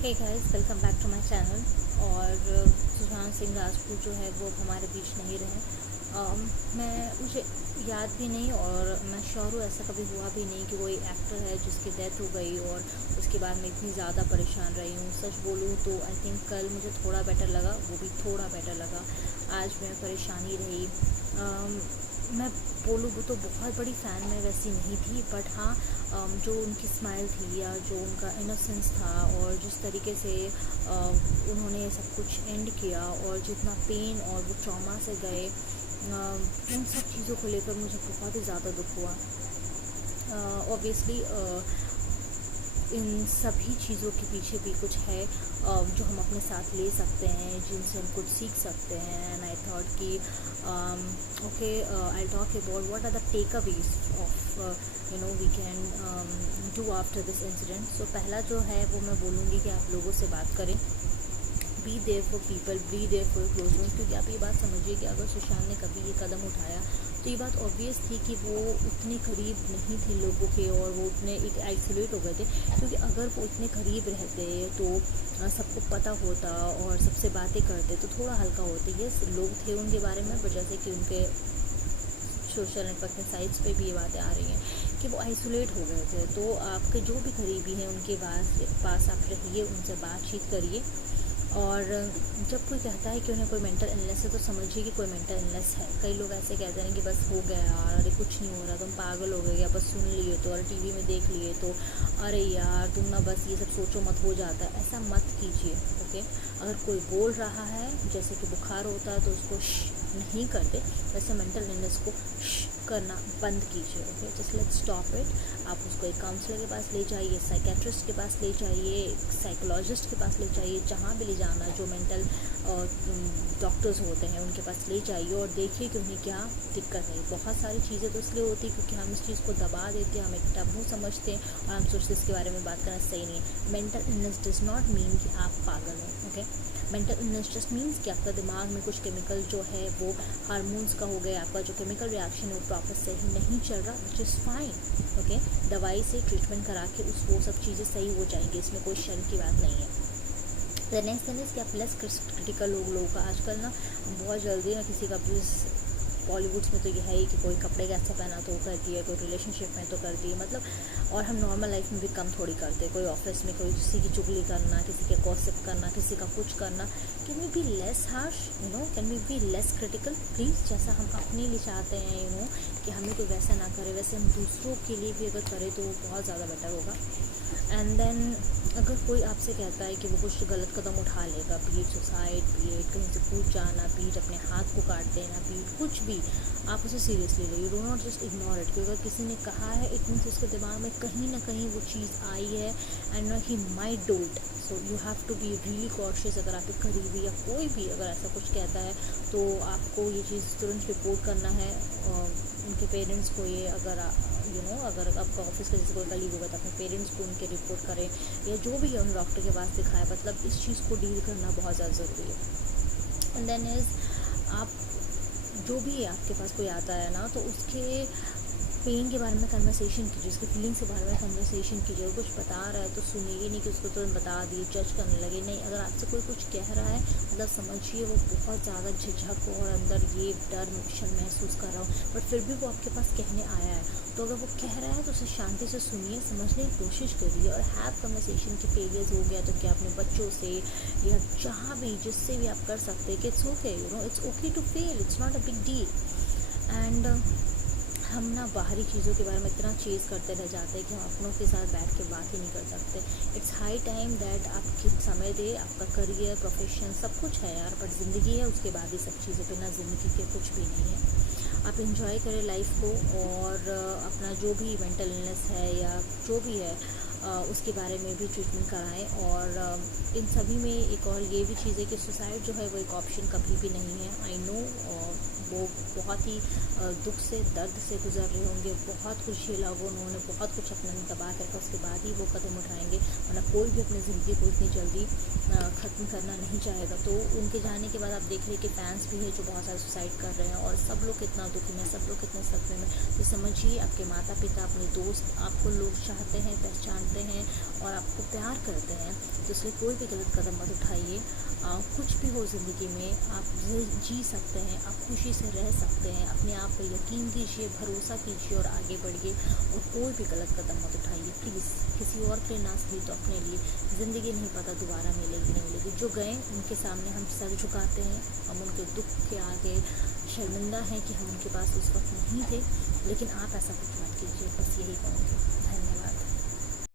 Hey guys, welcome back to my channel. और सुशांत सिंह राजपूत जो है वो अब हमारे बीच नहीं रहे। मुझे याद भी नहीं और मैं श्योर हूँ ऐसा कभी हुआ भी नहीं कि कोई एक्टर है जिसकी डेथ हो गई और उसके बाद मैं इतनी ज़्यादा परेशान रही हूँ। सच बोलूँ तो आई थिंक कल मुझे थोड़ा बेटर लगा, वो भी थोड़ा बेटर लगा। आज मैं परेशानी रही। मैं बोलूँ तो बहुत बड़ी फ़ैन मैं वैसी नहीं थी, बट हाँ, जो उनकी स्माइल थी या जो उनका इनोसेंस था और जिस तरीके से उन्होंने सब कुछ एंड किया और जितना पेन और वो ट्रॉमा से गए, उन सब चीज़ों को लेकर मुझे बहुत ही ज़्यादा दुख हुआ। ऑब्वियसली इन सभी चीज़ों के पीछे भी कुछ है जो हम अपने साथ ले सकते हैं, जिनसे हम कुछ सीख सकते हैं। एंड आई थॉट कि okay, I talk about what are the takeaways of we can do after this incident. So पहला जो है वो मैं बोलूँगी कि आप लोगों से बात करें, be there for people, be there for close ones. क्योंकि आप ये बात समझिए कि अगर सुशांत ने कभी ये कदम उठाया तो ये बात ऑब्वियस थी कि वो उतने करीब नहीं थे लोगों के और वो उतने एक आइसोलेट हो गए थे। क्योंकि अगर वो इतने करीब रहते तो सबको पता होता और सबसे बातें करते तो थोड़ा हल्का होते। ये लोग थे उनके बारे में, पर जैसे कि उनके सोशल नेटवर्किंग साइट्स पे भी ये बातें आ रही हैं कि वो आइसोलेट हो गए थे। तो आपके जो भी करीबी हैं उनके पास आप रहिए, उनसे बातचीत करिए। और जब कोई कहता है कि उन्हें कोई मेंटल इलनेस है तो समझिए कि कोई मेंटल इलनेस है। कई लोग ऐसे कहते हैं कि बस हो गया यार, अरे कुछ नहीं हो रहा, तुम पागल हो गए, या बस सुन लिए तो, अरे टीवी में देख लिए तो, अरे यार तुम ना बस ये सब सोचो मत, हो जाता है। ऐसा मत कीजिए, ओके। अगर कोई बोल रहा है जैसे कि बुखार होता है तो उसको नहीं करते, वैसे मेंटल इलनेस को करना बंद कीजिए, okay. Just let's stop it. आप उसको एक काउंसलर के पास ले जाइए, साइकेट्रिस्ट के पास ले जाइए, साइकोलॉजिस्ट के पास ले जाइए, जहाँ भी ले जाना, जो मेंटल डॉक्टर्स होते हैं उनके पास ले जाइए और देखिए कि उन्हें क्या दिक्कत है। बहुत सारी चीज़ें तो इसलिए होती है क्योंकि हम इस चीज़ को दबा देते हैं, हम एक टैबू समझते हैं और हम सोचते हैं इसके बारे में बात करना सही नहीं है। Mental illness does not mean कि आप पागल हैं, okay. Mental illness just means कि आपका दिमाग में कुछ केमिकल जो है वो हार्मोन्स का हो गया, आपका जो केमिकल रिएक्शन है वो प्रॉपर सही नहीं चल रहा, विच इज़ फाइन, ओके। दवाई से ट्रीटमेंट करा के वो सब चीज़ें सही हो जाएंगी, इसमें कोई शर्म की बात नहीं है। द नेक्स्ट थिंग इज़ कि आप लेस क्रिटिकल लोगों का आजकल ना बहुत जल्दी ना किसी का भी, बॉलीवुड्स में तो ये है ही कि कोई कपड़े कैसे पहना तो कर दिए, कोई रिलेशनशिप में तो कर दिए, मतलब। और हम नॉर्मल लाइफ में भी कम थोड़ी करते, कोई ऑफिस में कोई किसी की चुगली करना, किसी के गॉसिप करना, किसी का कुछ करना। Can we be less harsh, can we be less critical please. जैसा हम अपने लिए चाहते हैं कि हमें कोई वैसा ना करे, वैसे हम दूसरों के लिए भी अगर करें तो वो बहुत ज़्यादा बेटर होगा। एंड देन अगर कोई आपसे कहता है कि वो कुछ गलत कदम उठा लेगा, बीट सुसाइड, बीट कहीं से कूद जाना, बीट अपने हाथ को काट देना, बीट कुछ भी, आप उसे सीरियसली लीजिए। Do not just ignore it. क्योंकि अगर किसी ने कहा है इट मीन्स उसके दिमाग में कहीं ना कहीं वो चीज़ आई है and he might do it. So you have to be really cautious. अगर आपके करीबी या कोई भी अगर ऐसा कुछ कहता है तो आपको ये चीज़ तुरंत रिपोर्ट करना है उनके पेरेंट्स को। ये अगर अगर आपका ऑफिस का जैसे कोई कलीग होगा तो अपने पेरेंट्स को उनके रिपोर्ट करें, या जो भी है उन डॉक्टर के पास दिखाएं। मतलब इस चीज़ को डील करना बहुत ज़्यादा ज़रूरी है। एंड देन इज़ आप जो भी आपके पास कोई आता है ना तो उसके पेन के बारे में कन्वर्सेशन कीजिए, उसकी फीलिंग्स के बारे में कन्वर्सेशन कीजिए। अगर कुछ बता रहा है तो सुनिए, नहीं कि उसको तो बता दिए, जज करने लगे। नहीं, अगर आपसे कोई कुछ कह रहा है मतलब समझिए वो बहुत ज़्यादा झिझक और अंदर ये डर महसूस कर रहा हो, बट फिर भी वो आपके पास कहने आया है। तो अगर वो कह रहा है तो उसे शांति से सुनिए, समझने की कोशिश करिए और हैव कन्वर्सेशन के फेलियर्स हो गया तो क्या अपने बच्चों से या जहाँ भी जिससे भी आप कर सकते हैं कि it's okay, it's okay to fail, it's not a big deal. And हम ना बाहरी चीज़ों के बारे में इतना चेज़ करते रह जाते हैं कि हम अपनों के साथ बैठ के बात ही नहीं कर सकते। इट्स हाई टाइम दैट आप समय दे, आपका करियर, प्रोफेशन सब कुछ है यार, बट ज़िंदगी है, उसके बाद ही सब चीज़ें, बिना ज़िंदगी के कुछ भी नहीं है। आप इंजॉय करें लाइफ को और अपना जो भी मेंटल इलनेस है या जो भी है उसके बारे में भी ट्रीटमेंट कराएं। और इन सभी में एक और ये भी चीज़ है कि सुसाइड जो है वो एक ऑप्शन कभी भी नहीं है। आई नो वो बहुत ही दुख से, दर्द से गुजर रहे होंगे, बहुत कुछ झेला होगा उन्होंने, बहुत कुछ अपने दबा कर उसके बाद ही वो कदम उठाएंगे, वरना कोई भी अपनी ज़िंदगी को इतनी जल्दी ख़त्म करना नहीं चाहेगा। तो उनके जाने के बाद आप देख रहे हैं कि फैंस भी है जो बहुत सारे सुसाइड कर रहे हैं और सब लोग कितना दुखी में, सब लोग कितने सदमे में। तो समझिए आपके माता पिता, अपने दोस्त आपको लोग चाहते हैं, पहचानते हैं और आपको प्यार करते हैं, तो इसलिए कोई भी गलत कदम मत उठाइए। कुछ भी हो ज़िंदगी में आप जी सकते हैं, आप खुशी से रह सकते हैं, अपने आप पर यकीन कीजिए, भरोसा कीजिए और आगे बढ़िए और कोई भी गलत कदम मत उठाइए प्लीज़। किसी और के लिए ना सही तो अपने लिए। ज़िंदगी नहीं पता दोबारा मिलेगी नहीं मिलेगी। जो गए उनके सामने हम सर झुकाते हैं, हम उनके दुख के आगे शर्मिंदा हैं कि हम उनके पास उस वक्त नहीं थे, लेकिन आप ऐसा कुछ मत कीजिए, बस यही कहूँगी।